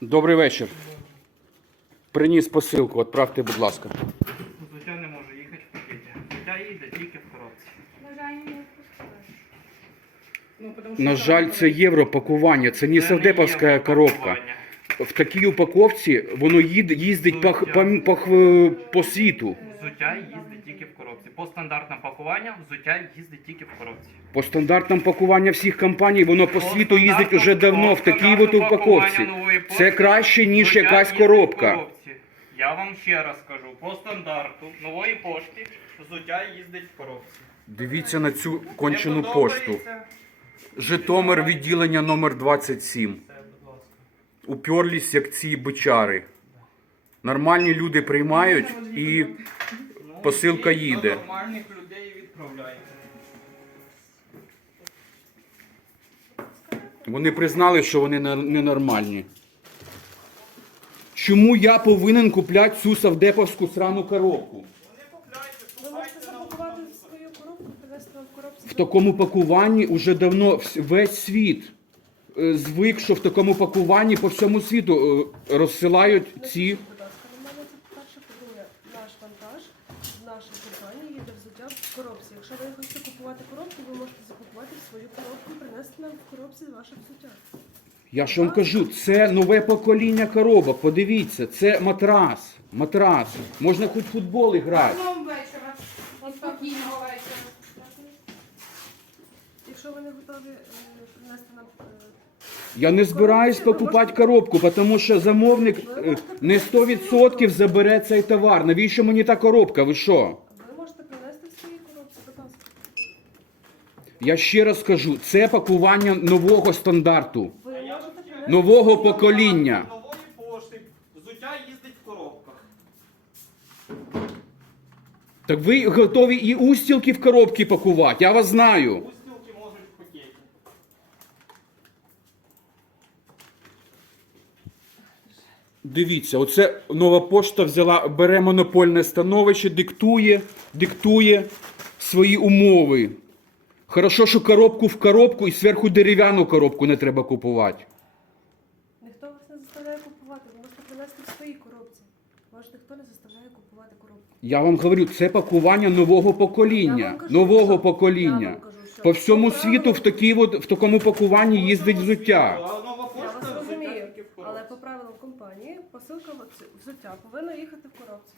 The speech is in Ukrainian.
Добрий вечір. Приніс посилку, відправте, будь ласка. Взуття не може їхати в пакеті. Взуття їде тільки в коробці. Бажання не впускаєш. Ну, На жаль, це європакування, це не савдеповська коробка. В такій упаковці воно їде, їздить по, х- по, по, х- по світу. Взуття їздить тільки в коробці. По стандартному пакуванню взуття їздить тільки в коробці. По стандартам пакування всіх компаній воно по По світу їздить уже давно в такій от упаковці. Це краще, ніж якась коробка. Я вам ще раз скажу, по стандарту нової пошти взуття їздить в коробці. Дивіться на цю Не кончену пошту. подобається? Житомир відділення номер 27. Це, будь ласка. Уперлись, як ці бичари. Нормальні люди приймають і Посилка їде. Нормальних людей відправляйте. вони признали, що вони ненормальні. Чому я повинен купляти цю савдеповську срану коробку? Ви можете запакувати в свою коробку, привезти вам в. В такому пакуванні уже давно вс- весь світ е, звик, що в такому пакуванні по всьому світу е, розсилають ці. Будь ласка, на мене це перше подруге. Наш вантаж з нашої компанії їде взуття в коробці. Якщо ви хочете купувати коробку, ви можете запакувати в свою коробку і принести нам в коробці ваше взуття. Я ж вам кажу, це нове покоління коробок. Подивіться, це матрас. Матрас. Можна хоч в футбол грати. Гарного вечора. Спокійного вечора. Якщо ви не готові е, принести нам е, Я не збираюсь покупати коробку, тому що замовник е, не 100% забере цей товар. Навіщо мені та коробка? Ви що? ви можете принести в своїй коробці, будь ласка. Я ще раз скажу, це пакування нового стандарту, Ви можете принести нового покоління. Нової пошти. Взуття їздить в коробках. Так ви готові і устілки в коробки пакувати, я вас знаю. Устілки можуть в пакеті. Дивіться, оце нова пошта взяла, бере монопольне становище, диктує, диктує свої умови. Хорошо, що коробку в коробку і зверху дерев'яну коробку не треба купувати. Ніхто вас не заставляє купувати, ви можете принести в своїй коробці. Вас ніхто не заставляє купувати коробку. Я вам говорю, це пакування нового покоління. кажу, Нового що- покоління. кажу, що По всьому світу в, такій в такому пакуванні їздить взуття. Посилка взуття повинна їхати в коробці.